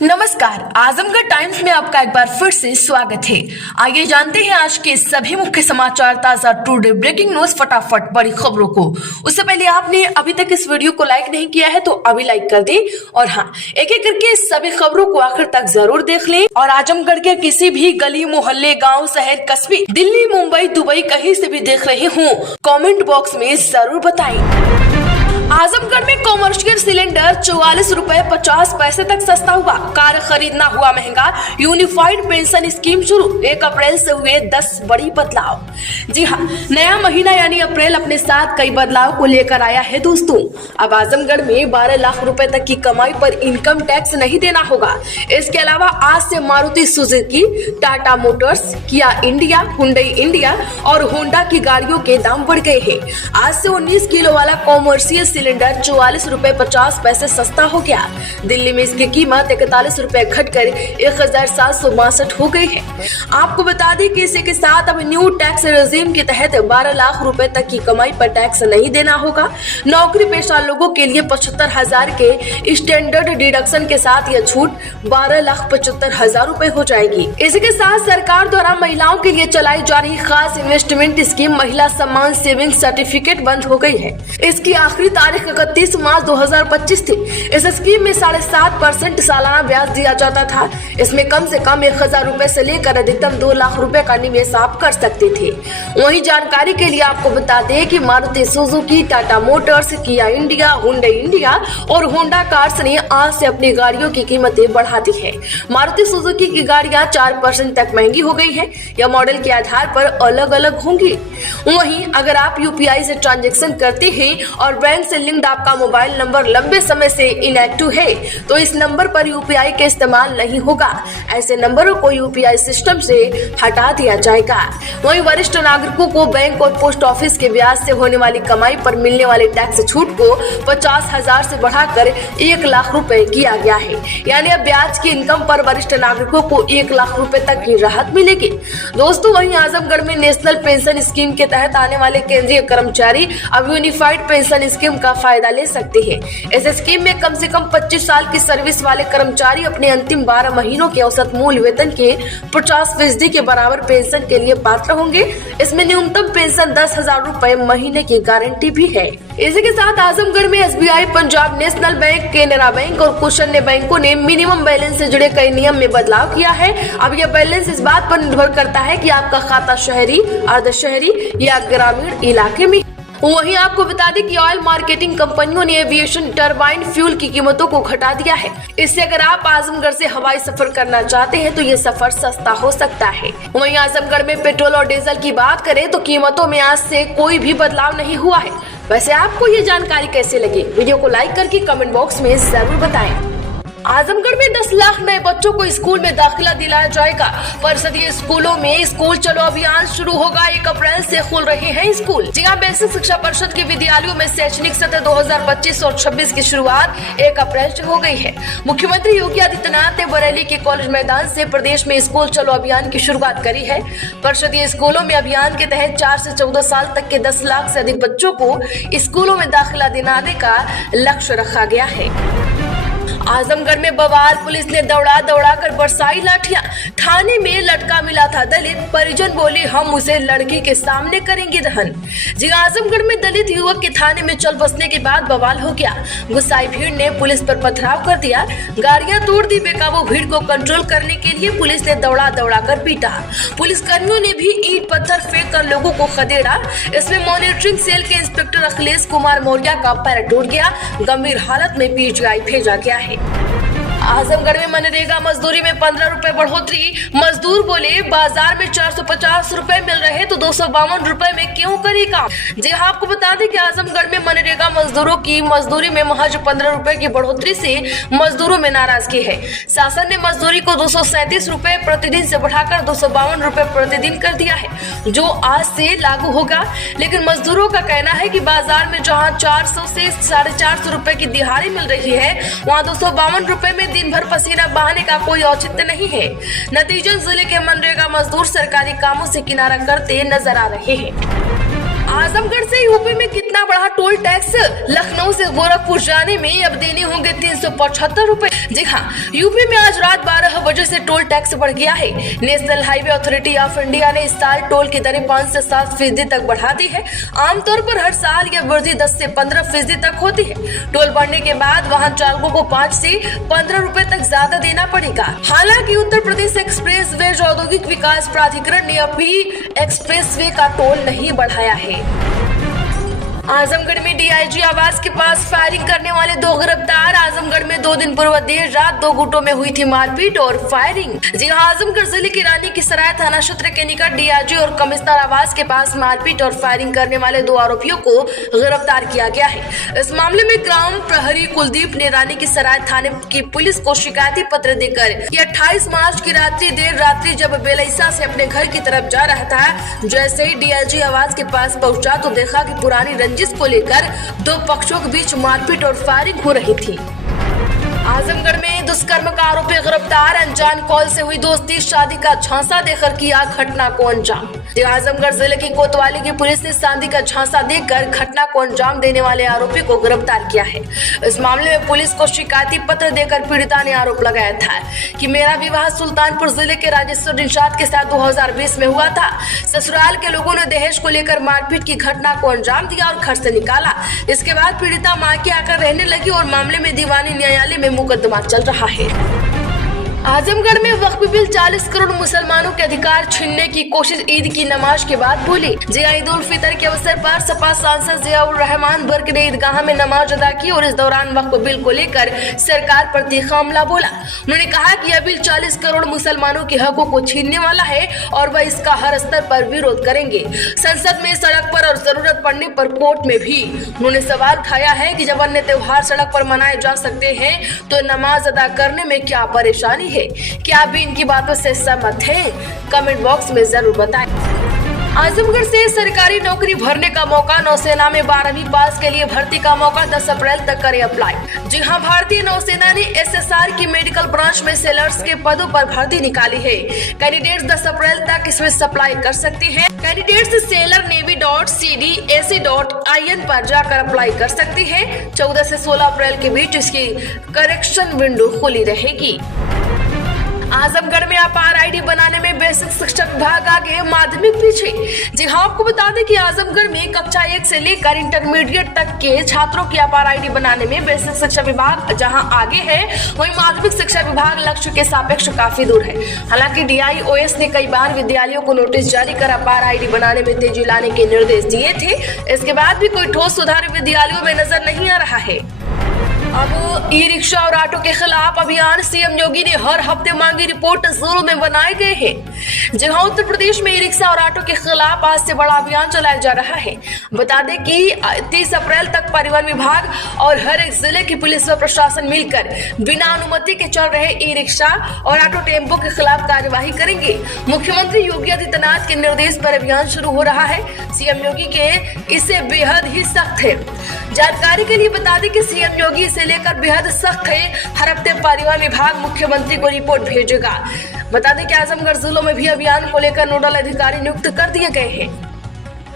नमस्कार, आजमगढ़ टाइम्स में आपका एक बार फिर से स्वागत है। आइए जानते हैं आज के सभी मुख्य समाचार, ताजा टुडे ब्रेकिंग न्यूज, फटाफट बड़ी खबरों को। उससे पहले आपने अभी तक इस वीडियो को लाइक नहीं किया है तो अभी लाइक कर दें और हाँ, एक एक करके सभी खबरों को आखिर तक जरूर देख लें और आजमगढ़ के किसी भी गली, मोहल्ले, गाँव, शहर, कस्बे, दिल्ली, मुंबई, दुबई कहीं से भी देख रहे हो, कॉमेंट बॉक्स में जरूर बताएं। आजमगढ़ में कॉमर्शियल सिलेंडर 44 रुपए 50 पैसे तक सस्ता हुआ। कार खरीदना हुआ महंगा। यूनिफाइड पेंशन स्कीम शुरू। 1 अप्रैल से हुए 10 बड़ी बदलाव। जी हाँ, नया महीना यानी अप्रैल अपने साथ कई बदलाव को लेकर आया है दोस्तों। अब आजमगढ़ में 12 लाख रुपए तक की कमाई पर इनकम टैक्स नहीं देना होगा। इसके अलावा आज से मारुति सुजुकी, टाटा मोटर्स, किया इंडिया, हुंडई इंडिया और होंडा की गाड़ियों के दाम बढ़ गए हैं। आज से 19 किलो वाला कॉमर्शियल सिलेंडर 44 रुपए 50 पैसे सस्ता हो गया। दिल्ली में इसकी कीमत 41 रुपए घटकर 1762 हो गई है। आपको बता दें कि इसी के साथ अब न्यू टैक्स रेजिम के तहत 12 लाख रुपए तक की कमाई पर टैक्स नहीं देना होगा। नौकरी पेशा लोगों के लिए 75,000 के स्टैंडर्ड डिडक्शन के साथ यह छूट 12,75,000 रुपए हो जाएगी। इसी के साथ सरकार द्वारा महिलाओं के लिए चलाई जा रही खास इन्वेस्टमेंट स्कीम महिला सम्मान सेविंग सर्टिफिकेट बंद हो गई है। इसकी आखिरी तारीख 31 मार्च 2025 थी। इस स्कीम में 7.5% सालाना ब्याज दिया जाता था। इसमें कम से कम 1,000 रुपए से लेकर अधिकतम 2 लाख रुपए का निवेश आप कर सकते थे। वहीं जानकारी के लिए आपको बता दें कि मारुति सुजुकी, टाटा मोटर्स, किया इंडिया, हुंडई इंडिया और होंडा कार्स ने आज से अपनी गाड़ियों की कीमतें बढ़ा दी है। मारुति सुजुकी की गाड़ियां 4% तक महंगी हो गई है। यह मॉडल के आधार पर अलग अलग होंगी। वहीं अगर आप यूपीआई से ट्रांजेक्शन करते हैं और बैंक से लिंक्ड आपका मोबाइल नंबर लंबे समय से इनएक्टिव है तो इस नंबर पर यूपीआई के इस्तेमाल नहीं होगा। ऐसे नंबरों को यूपीआई सिस्टम से हटा दिया जाएगा। वहीं वरिष्ठ नागरिकों को बैंक और पोस्ट ऑफिस के ब्याज से होने वाली कमाई पर मिलने वाले टैक्स छूट को 50,000 से बढ़ाकर 1 लाख रुपए किया गया है। यानी अब ब्याज की इनकम पर वरिष्ठ नागरिकों को 1 लाख रुपए तक की राहत मिलेगी। दोस्तों, वहीं आजमगढ़ में नेशनल पेंशन स्कीम के तहत आने वाले केंद्रीय कर्मचारी अब यूनिफाइड पेंशन स्कीम का फायदा ले सकते हैं। इस स्कीम में कम से कम 25 साल की सर्विस वाले कर्मचारी अपने अंतिम 12 महीनों के औसत मूल वेतन के 50% के बराबर पेंशन के लिए पात्र होंगे। इसमें न्यूनतम पेंशन 10,000 रुपए महीने की गारंटी भी है। इसी के साथ आजमगढ़ में SBI, Punjab national bank, Canara bank और कुछ अन्य बैंकों ने मिनिमम बैलेंस से जुड़े कई नियम में बदलाव किया है। अब यह बैलेंस इस बात पर निर्भर करता है कि आपका खाता शहरी, अर्ध शहरी या ग्रामीण इलाके में। वहीं आपको बता दें कि ऑयल मार्केटिंग कंपनियों ने एविएशन टरबाइन फ्यूल की कीमतों को घटा दिया है। इससे अगर आप आजमगढ़ से हवाई सफर करना चाहते हैं तो ये सफर सस्ता हो सकता है। वहीं आजमगढ़ में पेट्रोल और डीजल की बात करें तो कीमतों में आज से कोई भी बदलाव नहीं हुआ है। वैसे आपको ये जानकारी कैसे लगी? वीडियो को लाइक करके कमेंट बॉक्स में जरूर बताएं। आजमगढ़ में 10 लाख नए बच्चों को स्कूल में दाखिला दिलाया जाएगा। परिषदीय स्कूलों में स्कूल चलो अभियान शुरू होगा। 1 अप्रैल से खुल रहे हैं स्कूल। जी हाँ, बेसिक शिक्षा परिषद के विद्यालयों में शैक्षणिक सत्र 2025 और 26 की शुरुआत 1 अप्रैल से हो गई है। मुख्यमंत्री योगी आदित्यनाथ ने बरेली के कॉलेज मैदान से प्रदेश में स्कूल चलो अभियान की शुरुआत करी है। परिषदीय स्कूलों में अभियान के तहत 4 से 14 साल तक के 10 लाख से अधिक बच्चों को स्कूलों में दाखिला दिलाने का लक्ष्य रखा गया है। आजमगढ़ में बवाल, पुलिस ने दौड़ा कर बरसाई लाठियां। थाने में लटका मिला था दलित, परिजन बोले हम उसे लड़की के सामने करेंगे दहन। जी, आजमगढ़ में दलित युवक के थाने में चल बसने के बाद बवाल हो गया। गुस्साई भीड़ ने पुलिस पर पथराव कर दिया, गाड़ियां तोड़ दी। बेकाबू भीड़ को कंट्रोल करने के लिए पुलिस ने दौड़ा कर पीटा। पुलिस कर्मियों ने भी ईंट पत्थर फेंक कर लोगों को खदेड़ा। इसमें मॉनिटरिंग सेल के इंस्पेक्टर अखिलेश कुमार मौर्य का पैर टूट गया। गंभीर हालत में पीजीआई भेजा गया है। आजमगढ़ में मनरेगा मजदूरी में 15 रुपए बढ़ोतरी। मजदूर बोले बाजार में 450 रुपए मिल रहे तो 252 रुपए में क्यों करी काम। जी हाँ, आपको बता दें कि आजमगढ़ में मनरेगा मजदूरों की मजदूरी में महज 15 रुपए की बढ़ोतरी से मजदूरों में नाराजगी है। शासन ने मजदूरी को 237 रुपए प्रतिदिन से बढ़ाकर 252 रुपए प्रतिदिन कर दिया है, जो आज से लागू होगा। लेकिन मजदूरों का कहना है कि बाजार में जहाँ 400 से 450 रुपए की दिहाड़ी मिल रही है, वहाँ 252 रुपए में दिन भर पसीना बहाने का कोई औचित्य नहीं है। नतीजन जिले के मनरेगा मजदूर सरकारी कामों से किनारा करते नजर आ रहे हैं। आजमगढ़ से यूपी में कितना बढ़ा टोल टैक्स। लखनऊ से गोरखपुर जाने में अब देने होंगे 375 रुपए। जी हाँ, यूपी में आज रात 12 बजे से टोल टैक्स बढ़ गया है। National highway authority of India ने इस साल टोल की दरें 5 से 7% तक बढ़ा दी है। आमतौर पर हर साल यह वृद्धि 10 से 15% तक होती है। टोल बढ़ने के बाद वाहन चालकों को 5 से 15 रुपए तक ज्यादा देना पड़ेगा। हालांकि उत्तर प्रदेश एक्सप्रेस वे औद्योगिक विकास प्राधिकरण ने अभी एक्सप्रेस वे का टोल नहीं बढ़ाया है। आजमगढ़ में डीआईजी आवास के पास फायरिंग करने वाले 2 गिरफ्तार। आजमगढ़ में 2 दिन पूर्व देर रात 2 गुटों में हुई थी मारपीट और फायरिंग। जी हां, आजमगढ़ जिले के रानी की सराय थाना क्षेत्र के निकट डीआईजी और कमिश्नर आवास के पास मारपीट और फायरिंग करने वाले 2 आरोपियों को गिरफ्तार किया गया है। इस मामले में ग्राम प्रहरी कुलदीप ने रानी की सराय थाने की पुलिस को शिकायती पत्र देकर 28 मार्च की देर रात्रि जब बेलैसा से अपने घर की तरफ जा रहा था, जैसे ही डीआईजी आवास के पास पहुंचा तो देखा कि पुरानी जिसको लेकर 2 पक्षों के बीच मारपीट और फायरिंग हो रही थी। आजमगढ़ में दुष्कर्म का आरोपी गिरफ्तार। अनजान कॉल से हुई दोस्ती, शादी का झांसा देकर किया घटना को अंजाम। आजमगढ़ जिले की कोतवाली की पुलिस ने शादी का झांसा देकर घटना को अंजाम देने वाले आरोपी को गिरफ्तार किया है। इस मामले में पुलिस को शिकायती पत्र देकर पीड़िता ने आरोप लगाया था कि मेरा विवाह सुल्तानपुर जिले के राजेश्वर निषाद के साथ 2020 में हुआ था। ससुराल के लोगों ने दहेज को लेकर मारपीट की घटना को अंजाम दिया और घर से निकाला। इसके बाद पीड़िता मायके आकर रहने लगी और मामले में दीवानी न्यायालय में मुकदमा चल रहा है। आजमगढ़ में वक्फ बिल 40 करोड़ मुसलमानों के अधिकार छीनने की कोशिश ईद की नमाज के बाद बोली। ईद उल फितर के अवसर पर सपा सांसद जियाउर रहमान बर्क ने ईदगाह में नमाज अदा की और इस दौरान वक्फ बिल को लेकर सरकार पर तीखा हमला बोला। उन्होंने कहा कि यह बिल 40 करोड़ मुसलमानों के हकों को छीनने वाला है और वह इसका हर स्तर पर विरोध करेंगे। संसद में, सड़क पर और जरूरत पड़ने पर कोर्ट में भी। उन्होंने सवाल उठाया है कि जब अन्य त्योहार सड़क पर मनाए जा सकते हैं तो नमाज अदा करने में क्या परेशानी है। क्या आप भी इनकी बातों से सहमत हैं? कमेंट बॉक्स में जरूर बताएं। आजमगढ़ से सरकारी नौकरी भरने का मौका। नौसेना में 12वीं पास के लिए भर्ती का मौका 10 अप्रैल तक करें अप्लाई। जी हां, भारतीय नौसेना ने एसएसआर की मेडिकल ब्रांच में सेलर्स के पदों पर भर्ती निकाली है। कैंडिडेट्स 10 अप्रैल तक इसमें अप्लाई कर सकते हैं। कैंडिडेट्स sailornavy.cd.ac.in पर जाकर अप्लाई कर सकते हैं। 14 से 16 अप्रैल के बीच इसकी करेक्शन विंडो खुली रहेगी। आजमगढ़ में अपार आईडी बनाने में बेसिक शिक्षा विभाग आगे, माध्यमिक पीछे। जी हाँ, आपको बता दें कि आजमगढ़ में कक्षा 1 से लेकर इंटरमीडिएट तक के छात्रों की अपार आईडी बनाने में बेसिक शिक्षा विभाग जहां आगे है, वहीं माध्यमिक शिक्षा विभाग लक्ष्य के सापेक्ष काफी दूर है। हालांकि DIOS ने कई बार विद्यालयों को नोटिस जारी कर अपार आईडी बनाने में तेजी लाने के निर्देश दिए थे। इसके बाद भी कोई ठोस सुधार विद्यालयों में नजर नहीं आ रहा है। अब ई रिक्शा और ऑटो के खिलाफ अभियान। सीएम योगी ने हर हफ्ते मांगी रिपोर्ट जोरों में बनाए गए हैं। जहां उत्तर प्रदेश में ई रिक्शा और ऑटो के खिलाफ आज से बड़ा अभियान चलाया जा रहा है। बता दें कि 30 अप्रैल तक परिवहन विभाग और हर एक जिले की पुलिस व प्रशासन मिलकर बिना अनुमति के चल रहे ई रिक्शा और ऑटो टेम्पो के खिलाफ कार्यवाही करेंगे। मुख्यमंत्री योगी आदित्यनाथ के निर्देश पर अभियान शुरू हो रहा है। सीएम योगी के इसे बेहद ही सख्त है। जानकारी के लिए बता दें कि सीएम योगी इसे लेकर बेहद सख्त है। हर हफ्ते परिवहन विभाग मुख्यमंत्री को रिपोर्ट भेजेगा। बता दें कि आजमगढ़ जिलों में भी अभियान को लेकर नोडल अधिकारी नियुक्त कर दिए गए हैं।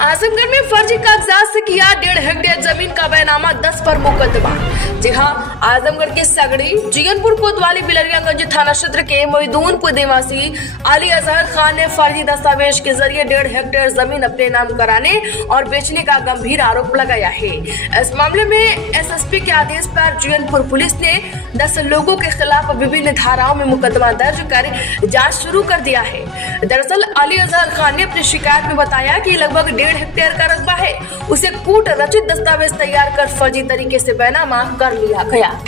आजमगढ़ में फर्जी कागजात से किया 1.5 हेक्टेयर जमीन का बैनामा, 10 पर मुकदमा। जी हाँ, आजमगढ़ के सगड़ी, जीयनपुर, कोतवाली, बिलरियागंज थाना क्षेत्र के मोइदूनपुर निवासी अली अजहर खान ने फर्जी दस्तावेज के जरिए 1.5 हेक्टेयर जमीन अपने नाम कराने और बेचने का गंभीर आरोप लगाया है। इस मामले में SSP के आदेश पर जीयनपुर पुलिस ने 10 लोगों के खिलाफ विभिन्न धाराओं में मुकदमा दर्ज कर जाँच शुरू कर दिया है। दरअसल अली अजहर खान ने अपनी शिकायत में बताया कि लगभग 1.5 हेक्टेयर का रकबा है, उसे कूट रचित दस्तावेज तैयार कर फर्जी तरीके से बैनामा कर लिया गया।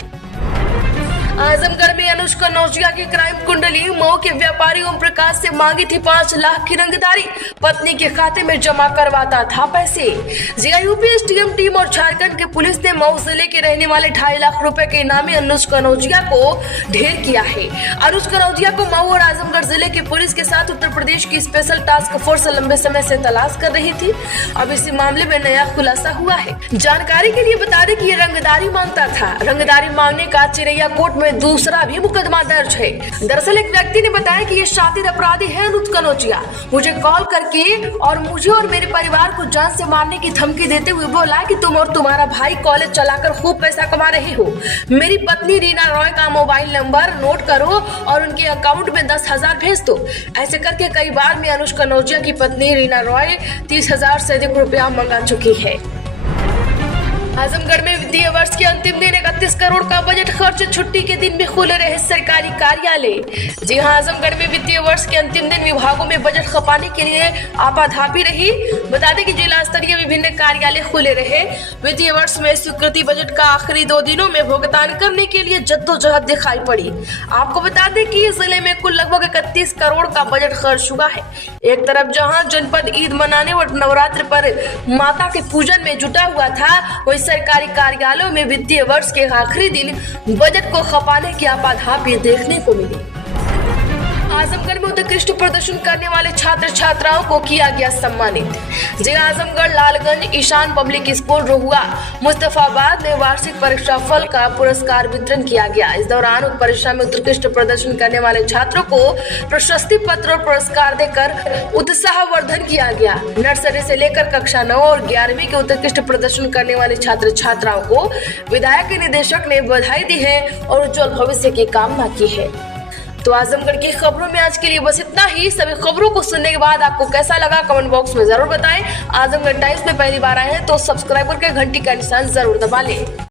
आजमगढ़ में अनुज कनौजिया की क्राइम कुंडली। मऊ के व्यापारी ओम प्रकाश से मांगी थी 5 लाख की रंगदारी, पत्नी के खाते में जमा करवाता था पैसे। यूपी STM टीम और झारखंड की पुलिस ने मऊ जिले के रहने वाले 2.5 लाख रुपए के इनामी अनुज कनौजिया को ढेर किया है। अनुज कनौजिया को मऊ और आजमगढ़ जिले की पुलिस के साथ उत्तर प्रदेश की स्पेशल टास्क फोर्स लंबे समय से तलाश कर रही थी। अब इसी मामले में नया खुलासा हुआ है। जानकारी के लिए बता दें कि ये रंगदारी मांगता था। रंगदारी मांगने का चिरैया कोर्ट में दूसरा भी मुकदमा दर्ज है। दरअसल एक व्यक्ति ने बताया कि ये शातिर अपराधी है अनुज कनौजिया। मुझे कॉल करके और मुझे और मेरे परिवार को जान से मारने की धमकी देते हुए बोला कि तुम और तुम्हारा भाई कॉलेज चलाकर खूब पैसा कमा रहे हो। मेरी पत्नी रीना रॉय का मोबाइल नंबर नोट करो और उनके अकाउंट में 10,000 भेज दो। ऐसे करके कई बार में अनुज कनौजिया की पत्नी रीना रॉय 30,000 से अधिक रुपया मंगा चुकी है। आजमगढ़ में वित्तीय वर्ष के अंतिम दिन 31 करोड़ का बजट खर्च, छुट्टी के दिन भी खुले रहे सरकारी कार्यालय। जी हां, आजमगढ़ में वित्तीय वर्ष के अंतिम दिन विभागों में बजट खपाने के लिए आपाधापी रही। बता दें कि जिला स्तरीय विभिन्न कार्यालय खुले रहे। वित्तीय वर्ष में स्वीकृति बजट का आखिरी 2 दिनों में भुगतान करने के लिए जद्दोजहद दिखाई पड़ी। आपको बता दें कि जिले में कुल लगभग 31 करोड़ का बजट खर्च हुआ है। एक तरफ जहाँ जनपद ईद मनाने और नवरात्र पर माता के पूजन में जुटा हुआ था, वही सरकारी कार्यालयों में वित्तीय वर्ष के आखिरी दिन बजट को खपाने की आपाधापी देखने को मिली। आजमगढ़ में उत्कृष्ट प्रदर्शन करने वाले छात्र छात्राओं को किया गया सम्मानित। जिला आजमगढ़ लालगंज ईशान पब्लिक स्कूल रोहुआ मुस्तफाबाद में वार्षिक परीक्षा फल का पुरस्कार वितरण किया गया। इस दौरान परीक्षा में उत्कृष्ट प्रदर्शन करने वाले छात्रों को प्रशस्ति पत्र और पुरस्कार देकर उत्साहवर्धन किया गया। नर्सरी से लेकर कक्षा 9 और 11वीं के उत्कृष्ट प्रदर्शन करने वाले छात्र छात्राओं को विधायक के निदेशक ने बधाई दी है और उज्जवल भविष्य की कामना की है। तो आजमगढ़ की खबरों में आज के लिए बस इतना ही। सभी खबरों को सुनने के बाद आपको कैसा लगा कमेंट बॉक्स में जरूर बताएं। आजमगढ़ टाइम्स में पहली बार आए हैं तो सब्सक्राइब करके घंटी का निशान जरूर दबा लें।